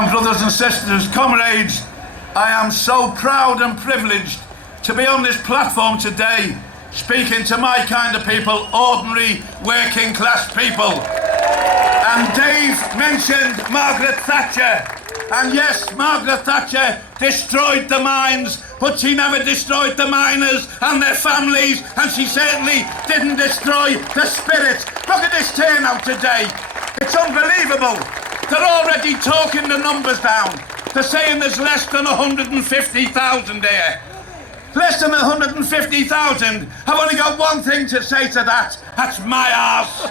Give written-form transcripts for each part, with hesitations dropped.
gentlemen, brothers and sisters, comrades, I am so proud and privileged to be on this platform today, speaking to my kind of people, ordinary working class people. And Dave mentioned Margaret Thatcher. And yes, Margaret Thatcher destroyed the mines, but she never destroyed the miners and their families, and she certainly didn't destroy the spirit. Look at this turnout today. It's unbelievable. They're already talking the numbers down. They're saying there's less than 150,000 here. Less than 150,000. I've only got one thing to say to that. That's my arse.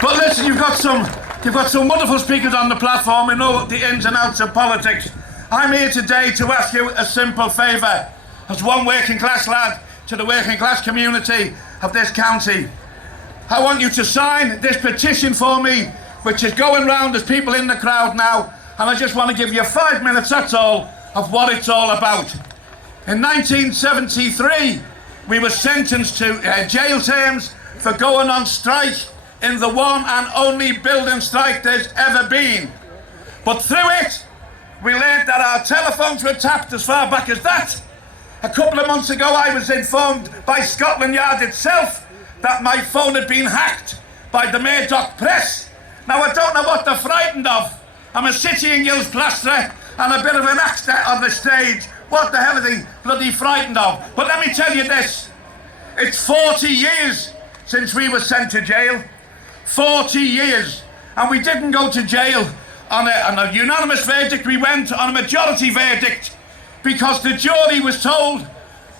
But listen, you've got some wonderful speakers on the platform who know the ins and outs of politics. I'm here today to ask you a simple favour, as one working class lad to the working class community of this county. I want you to sign this petition for me, which is going round. There's people in the crowd now, and I just want to give you 5 minutes, that's all, of what it's all about. In 1973, we were sentenced to jail terms for going on strike in the one and only building strike there's ever been. But through it, we learned that our telephones were tapped as far back as that. A couple of months ago, I was informed by Scotland Yard itself that my phone had been hacked by the Murdoch press. Now, I don't know what they're frightened of. I'm a City and Guilds plasterer and a bit of an actor on the stage. What the hell are they bloody frightened of? But let me tell you this. It's 40 years since we were sent to jail. 40 years. And we didn't go to jail on a unanimous verdict. We went on a majority verdict because the jury was told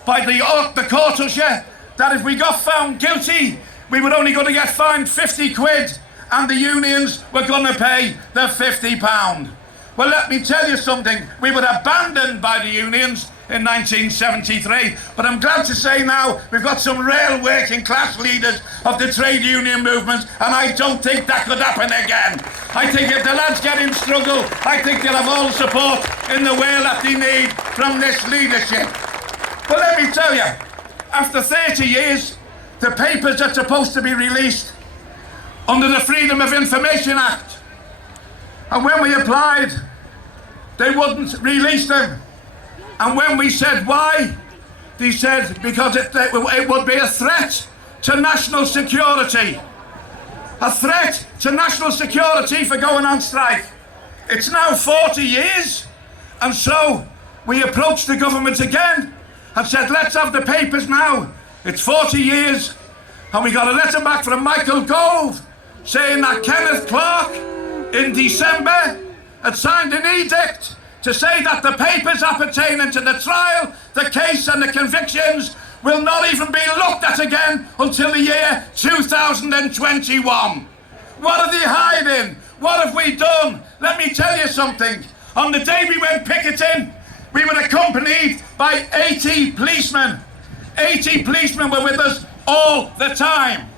by the court usher that if we got found guilty, we were only going to get fined 50 quid and the unions were going to pay the £50. Well, let me tell you something. We were abandoned by the unions in 1973, but I'm glad to say now we've got some real working class leaders of the trade union movement, and I don't think that could happen again. I think if the lads get in struggle, I think they'll have all the support in the world that they need from this leadership. But let me tell you, after 30 years, the papers are supposed to be released under the Freedom of Information Act. And when we applied, they wouldn't release them. And when we said why, they said because it would be a threat to national security. A threat to national security for going on strike. It's now 40 years, and so we approached the government again and said, let's have the papers now. It's 40 years, and we got a letter back from Michael Gove saying that Kenneth Clark in December had signed an edict to say that the papers appertaining to the trial, the case and the convictions will not even be looked at again until the year 2021. What are they hiding? What have we done? Let me tell you something. On the day we went picketing, we were accompanied by 80 policemen. 80 policemen were with us all the time.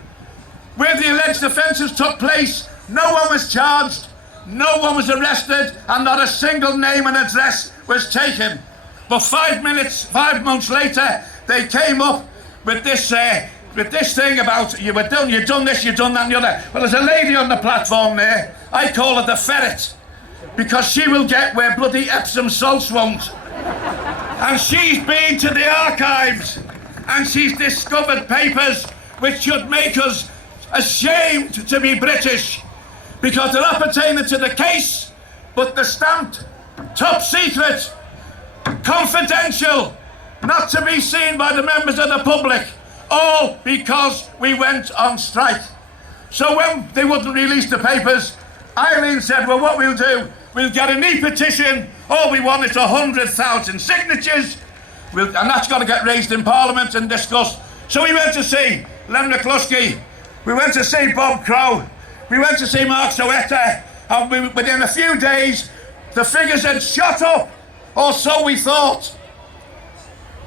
Where the alleged offences took place, no one was charged, no one was arrested, and not a single name and address was taken. But 5 months later, they came up with this thing about you've done this, you've done that and the other. Well, there's a lady on the platform there. I call her the ferret, because she will get where bloody Epsom salts won't. And she's been to the archives, and she's discovered papers which should make us ashamed to be British, because they're appertaining to the case, but they're stamped top secret, confidential, not to be seen by the members of the public, all because we went on strike. So when they wouldn't release the papers, Eileen said, well, what we'll do, we'll get an e-petition. All we want is 100,000 signatures, and that's got to get raised in Parliament and discussed. So we went to see Len McCluskey, we went to see Bob Crow, we went to see Mark Soetta, and within a few days, the figures had shot up, or so we thought.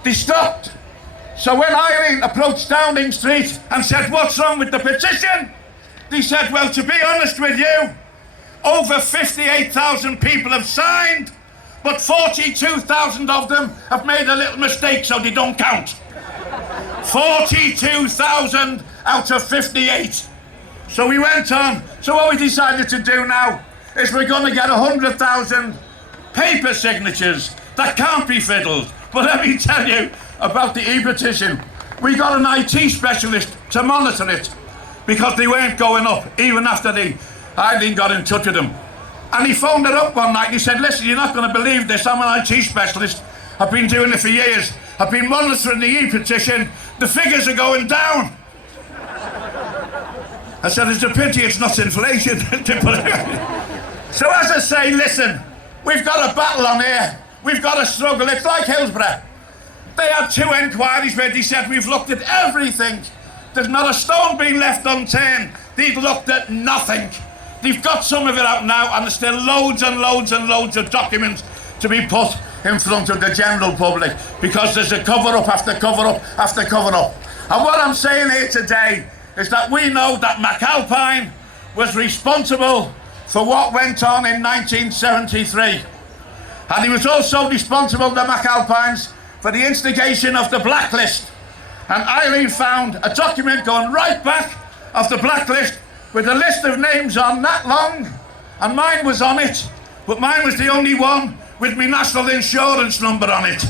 They stopped. So when Eileen approached Downing Street and said, what's wrong with the petition? They said, well, to be honest with you, over 58,000 people have signed, but 42,000 of them have made a little mistake, so they don't count. 42,000 out of 58. So we went on. So what we decided to do now is we're going to get 100,000 paper signatures that can't be fiddled. But let me tell you about the e-petition. We got an IT specialist to monitor it because they weren't going up, even after Eileen got in touch with them. And he phoned her up one night and he said, listen, you're not going to believe this, I'm an IT specialist. I've been doing it for years. I've been monitoring the e-petition. The figures are going down. I said, it's a pity it's not inflation. So as I say, listen, we've got a battle on here. We've got a struggle. It's like Hillsborough. They had 2 enquiries where they said, we've looked at everything. There's not a stone being left unturned. They've looked at nothing. They've got some of it out now, and there's still loads and loads and loads of documents to be put in front of the general public because there's a cover-up after cover-up after cover-up. And what I'm saying here today is that we know that McAlpine was responsible for what went on in 1973. And he was also responsible, the McAlpines, for the instigation of the blacklist. And Eileen found a document going right back of the blacklist with a list of names on that long, and mine was on it, but mine was the only one with my national insurance number on it.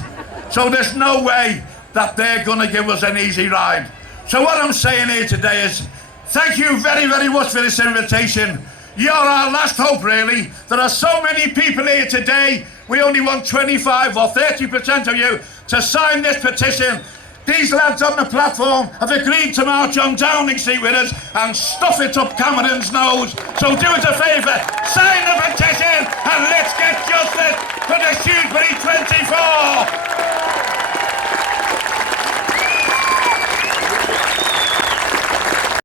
So there's no way that they're going to give us an easy ride. So what I'm saying here today is, thank you very, very much for this invitation. You're our last hope, really. There are so many people here today. We only want 25 or 30% of you to sign this petition. These lads on the platform have agreed to march on Downing Street with us and stuff it up Cameron's nose. So do us a favour, sign the petition and let's get justice